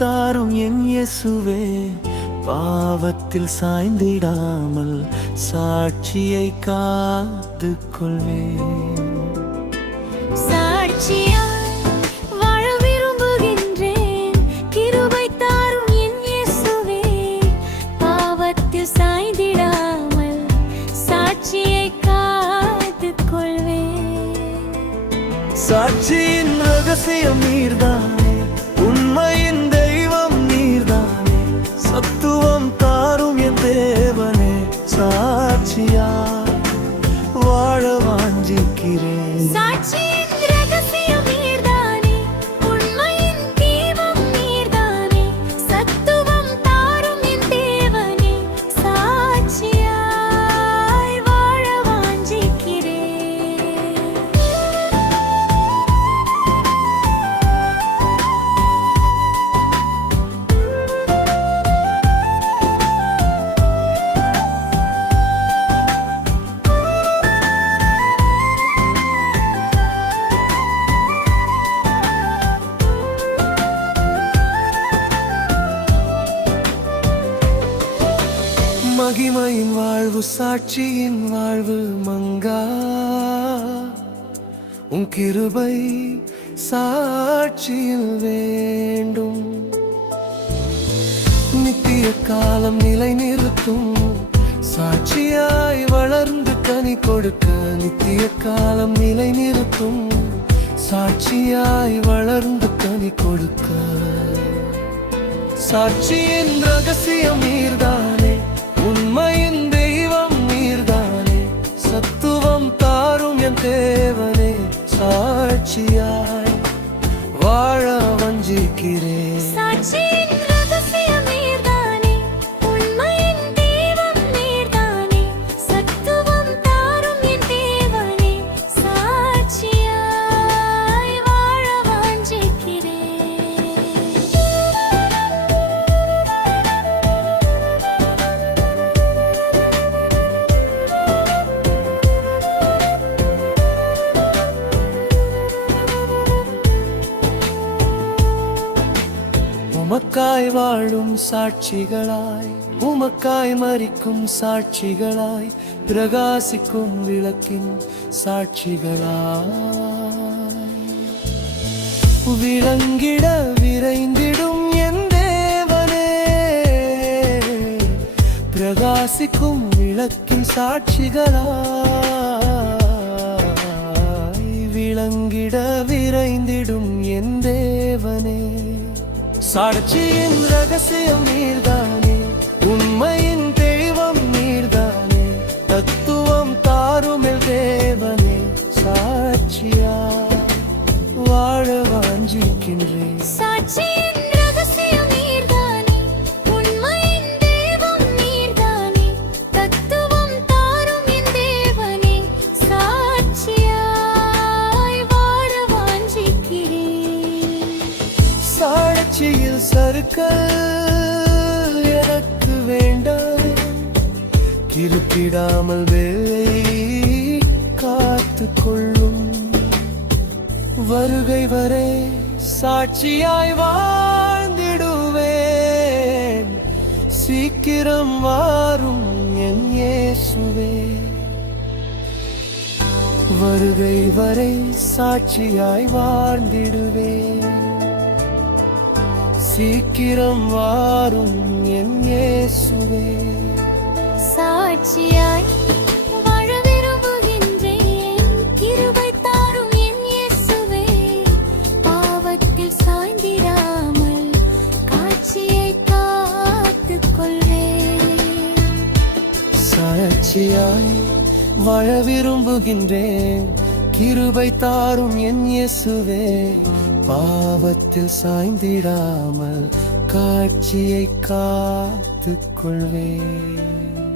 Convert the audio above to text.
தாரும் என் இயேசுவே, பாவத்தில் சாய்ந்திடாமல் சாட்சியை காத்து கொள்வேன். சாட்சியாய் வாழ விரும்புகின்றேன், கிருபை தாரும் என் இயேசுவே, பாவத்தில் சாய்ந்திடாமல் சாட்சியை காத்து கொள்வேன். சாட்சியின் ரகசியம் நீர்தானே, உண்மையின் தெய்வம் நீர்தானே, சத்துவம் தாரும் என் தேவனே, சாட்சியாய் வாழ வாஞ்சிக்கிறேன். சாட்சியின் ரகசியம் நீர்தானே, உண்மையின் தெய்வம் நீர்தானே, சத்துவம் தாரும் என் தேவனே, சாட்சியாய் வாழ வாஞ்சிக்கிறேன். மகிமையின் வாழ்வு சாட்சியின் வாழ்வு மங்கா, உன் கிருபை சாட்சியில் வேண்டும். நித்திய காலம் நிலை நிறுத்தும் சாட்சியாய் வளர்ந்து கனி கொடுக்க, நித்திய காலம் நிலை நிறுத்தும் சாட்சியாய் வளர்ந்து கனி கொடுக்க. சாட்சியின் ரகசியம் நீர்தானே, உண்மையின் தெய்வம் நீர்தானே, சத்துவம் தாரும் என் தேவனே, சாட்சியாய் வாழ வஞ்சிக்கிறேன். சாட்சியின் ரகசியம் நீர்தானே, உண்மையின் தெய்வம் நீர்தானே, சத்துவம் தாரும் என் தேவனே, சாட்சியாய் வாழ வாஞ்சிக்கிறேன். உமக்காய் வாழும் சாட்சிகளாய், உமக்காய் மரிக்கும் சாட்சிகளாய், பிரகாசிக்கும் விளக்கின் சாட்சிகளாய் விளங்கிட விரைந்திடும் என் தேவனே, பிரகாசிக்கும் விளக்கின் சாட்சிகளாய் விளங்கிட விரைந்திடும் என் தேவனே. சாட்சியின் ரகசியம் நீர்தானே, உண்மையின் தெய்வம் நீர்தானே, தத்துவம் தாரும் என் தேவனே, சாட்சியாய் வாழ வாஞ்சிக்கின்றேன். சாட்சியின் ரகசியம் நீர்தானே, உண்மையின் தெய்வம் நீர்தானே, தத்துவம் தாரும் என் தேவனே, சாட்சியாய் வாழ வாஞ்சிக்கிறேன். சாட்சியில் சறுக்கல் எனக்கு வேண்டாம், இருப்பிடாமல் வேலை காத்து கொள்ளும். வருகை வரை சாட்சியாய் வாழ்ந்திடுவேன், சீக்கிரம் வாரும் என் இயேசுவே. வருகை வரை சாட்சியாய் வாழ்ந்திடுவேன், சீக்கிரம் வாரும் என் இயேசுவே. சாட்சியாய் வாழ விரும்புகின்றேன், கிருபை தாரும் என் இயேசுவே, பாவத்தில் சாய்ந்திடாமல் காட்சியை காத்துக் கொள்வேன். சாட்சியாய் வாழ விரும்புகின்றேன், கிருபை தாரும் என் இயேசுவே, பாவத்தில் சாய்ந்திடாமல் காட்சியை காத்துக் கொள்வேன்.